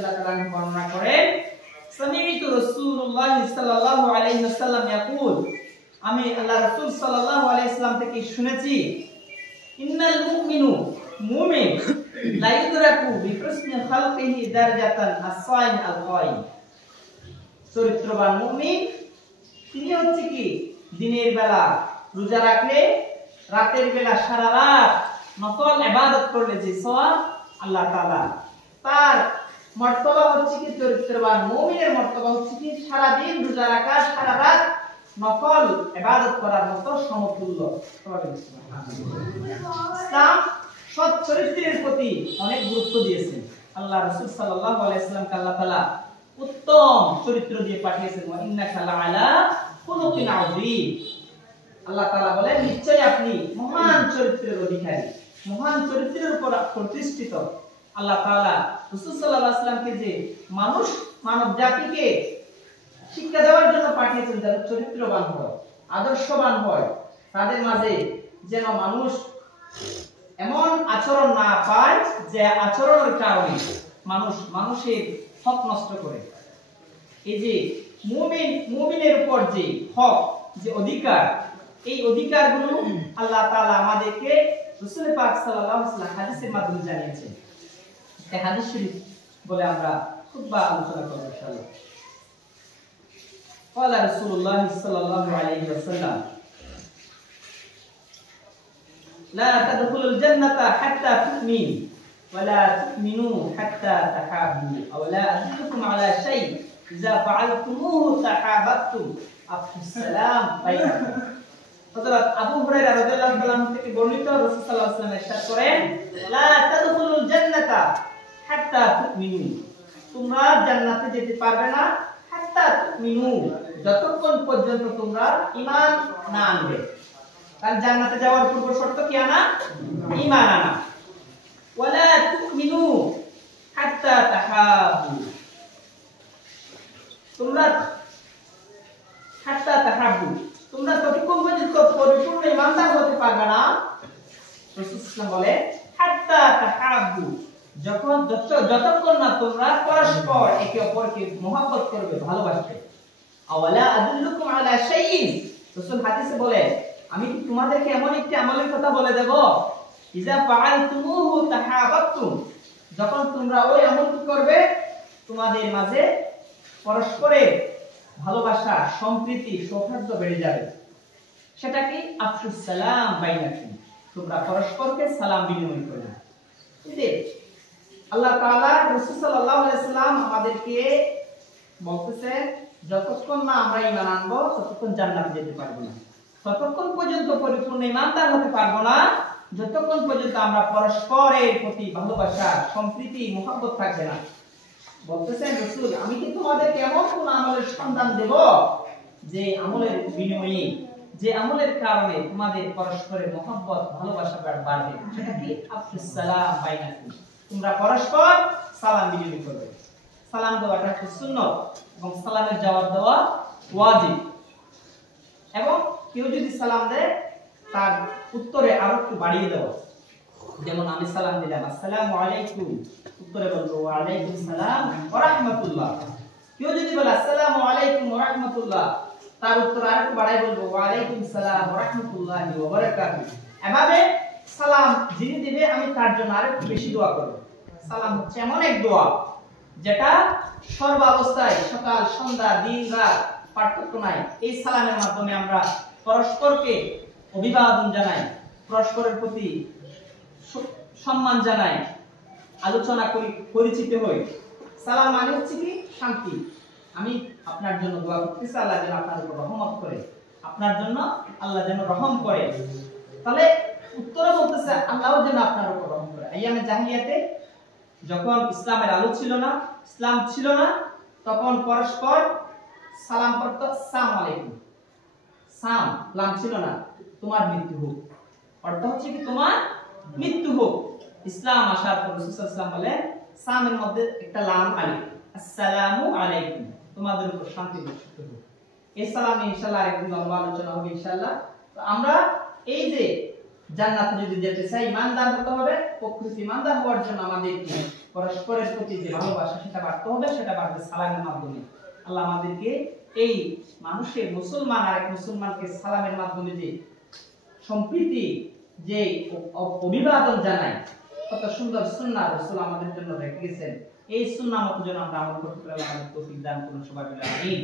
রাদিয়াল্লাহু তাআলা বর্ণনা করেন সামি'তু রাসূলুল্লাহ সাল্লাল্লাহু আলাইহি ওয়াসাল্লাম ইয়াকুল আমি আল্লাহ রাসূল সাল্লাল্লাহু আলাইহি ওয়াসাল্লাম থেকে শুনেছি ইন্নাল মুমিনু মুমিন লা ইদরাকু বিহুসনি খালকিহি দারাজাতান as-সাইম আল-কাইম চরিত্রবান মুমিন তিনি হচ্ছে কি দিনের বেলা রোজা রাখলে রাতের বেলা সারা রাত নফল ইবাদত করলে যে সওয়াব আল্লাহ তাআলা তার মর্তবা হচ্ছে কি চরিত্রবান মুমিনের মর্তবা হচ্ছে কি সারা দিন রোজা রাখা সারা রাত নফল ইবাদত করার মতো সমতুল্য। ইসলাম সৎ চরিত্রের প্রতি অনেক গুরুত্ব দিয়েছেন। আল্লাহ রাসূল সাল্লাল্লাহু আলাইহি ওয়াসাল্লামকে আল্লাহ তাআলা উত্তম চরিত্র দিয়ে পাঠিয়েছেন ওয়া ইন্নাকা লাআলা খুলুকিন আযীম। আল্লাহ তাআলা বলেন নিশ্চয়ই আপনি মহান চরিত্রের অধিকারী, মহান চরিত্রের উপর প্রতিষ্ঠিত। আল্লাহ তাআলা রাসূল সাল্লাল্লাহু আলাইহি ওয়াসাল্লামকে যে মানব জাতিকে শিক্ষা দেওয়ার জন্য পাঠিয়েছেন যারা চরিত্রবান হয়, আদর্শবান হয়, তাদের মাঝে যেন এমন আচরণ না পায় যে আচরণের কারণে মানুষের হক নষ্ট করে। এই যে মুমিনের উপর যে হক, যে অধিকার, এই অধিকারগুলো আল্লাহ তাআলা আমাদেরকে রাসূল পাক সাল্লাল্লাহু আলাইহি ওয়াসাল্লাম হাদিসের মাধ্যমে জানিয়েছেন। এই হাদিস শরীফ বলে আমরা খুতবা আলোচনা করব ইনশাআল্লাহ। قال رسول الله صلى الله عليه وسلم لا تدخلوا الجنة حتى تؤمنوا ولا تؤمنوا حتى تحابوا أو لا أدلكم على شيء إذا فعلتموه تحاببتم أفشوا السلام بينكم। হযরত আবু হুরায়রা রাদিয়াল্লাহু তাআলা থেকে বর্ণিত রাসূল সাল্লাল্লাহু আলাইহি ওয়াসাল্লাম ইরশাদ করেন লা তাদখুলুল জান্নাতা হাত্তা তুমিনু, তোমরা জান্নাতে যেতে পারবে না হাত্তা তুমিনু, যতক্ষণ পর্যন্ত তোমরা ঈমান না আনবে। কারণ জান্নাতে যাওয়ার পূর্ব শর্ত কি আনা? ঈমান আনা। ওয়ালা তুমিনু হাত্তা তাহাবু, তোমরা হাত্তা তাহাবু, তোমরা ততক্ষণ পর্যন্ত পরিপূর্ণ ঈমানদার হতে পারবে না। রাসূল সাল্লাল্লাহু বলে হাত্তা তাহাবু, যতক্ষণ না তোমরা পরস্পর একে অপরকে মহব্বত করবে, ভালোবাসবে। আওয়ালা আদুল্লুকুম আলা শাইইন, রাসূল হাদিসে বলে আমি কি তোমাদেরকে এমন একটি আমলের কথা বলে দেব ইজা ফাআলতুমুহু তাহাবাবতুম, যখন তোমরা ওই আমলটি করবে তোমাদের মাঝে পরস্পরের ভালোবাসা, সম্প্রীতি, সৌহার্দ্য বেড়ে যাবে। সেটা কি? আফশুস সালাম বাইনাকুম, তোমরা পরস্পরকে সালাম বিনিময় করবে। আল্লাহ তাআলা রাসূল সাল্লাল্লাহু আলাইহি ওয়াসাল্লাম আমাদেরকে বলতেছেন যতক্ষণ না আমরা ঈমান আনবো ততক্ষণ জান্নাতে যেতে পারবো না, ততক্ষণ পর্যন্ত পরিপূর্ণ ঈমানদার হতে পারবো না যতক্ষণ পর্যন্ত আমরা পরস্পরের প্রতি ভালোবাসা, সম্প্রীতি, মহব্বত থাকবে না। বলতেছেন রাসূল আমি কি তোমাদেরকে এমন কোন আমলের সন্ধান দেব যে আমলের বিনিময়ে, যে আমলের কারণে তোমাদের পরস্পরের মহব্বত, ভালোবাসা বাড়বে। সেটা কি? আফশুস সালাম বাইনাকুম, তোমরা পরস্পর সালাম বিনিময় করবে। সালাম দেওয়াটা একটা সুন্নাত এবং সালামের জবাব দেওয়া ওয়াজিব। এবং কেউ যদি সালাম দেয় তার উত্তরে আরো একটু বাড়িয়ে দেওয়া। যেমন আমি সালাম দিলাম আসসালামু আলাইকুম, উত্তরে বলবো ওয়া আলাইকুম সালাম ওয়া রাহমাতুল্লাহ। কেউ যদি বলে আসসালামু আলাইকুম ওয়া রাহমাতুল্লাহ, তার উত্তর আরেকটু বাড়ায় বলবো ওয়া আলাইকুম সালাম ওয়া রাহমাতুল্লাহি ওয়া বারাকাতুহু। এভাবে সালাম যিনি দিবে আমি তার জন্য আরেকটু বেশি দোয়া করব। সালাম হচ্ছে এমন এক দোয়া যেটা সর্বাবস্থায়, সকাল সন্ধ্যা দিন রাত পার্থক্য নাই, এই সালামের মাধ্যমে আমরা পরস্পরকে অভিবাদন জানাই, পরস্পরের প্রতি সম্মান জানাই, আলোচনা করি, পরিচিত হই। সালাম মানে হচ্ছে কি? শান্তি। আমি আপনার জন্য দোয়া করতেছি আল্লাহ যেন আপনার উপর রহমত করে, আপনার জন্য আল্লাহ যেন রহম করে। তাহলে উত্তরে বলতেছে আল্লাহ যেন আপনার উপর রহম করে। আইয়ামে জাহিলিয়াতে যখন ইসলামের আলো ছিল না, ইসলাম ছিল না, তখন পরস্পর সালাম করত আসসালামু আলাইকুম। সাম লাম ছিল না, তোমার মৃত্যু হোক, অর্থ হচ্ছে কি তোমার মৃত্যু হোক। ইসলাম আসার পর রাসূল সাল্লাল্লাহু আলাইহি ওয়াসাল্লাম বলেন সামের মধ্যে একটা লাম আলিফ, আসসালামু আলাইকুম, তোমাদের উপর শান্তি বর্ষিত হোক। এই সালাম নিয়ে ইনশাআল্লাহ আরেকদিন লম্বা আলোচনা হবে ইনশাআল্লাহ। তো আমরা এই যে জান্নাতে যদি যেতে চাই ইমানদার হতে হবে। প্রকৃত ইমানদার হওয়ার জন্য আমাদেরকে পরস্পরের প্রতি যে ভালোবাসা সেটা বাড়তে হবে, সেটা বাড়বে সালামের মাধ্যমে। আল্লাহ আমাদেরকে এই মানুষের মুসলমান আর এক মুসলমানকে সালামের মাধ্যমে যে সম্প্রীতি, যে অভিবাদন জানাই, কত সুন্দর সুন্নাহ রাসূল আমাদের জন্য রেখে গেছেন, এই সুন্নাহ মতো যেন আমরা আমল করতে পারি। আমাদের তৌফিক দান করুন সবাই মিলে, আমিন।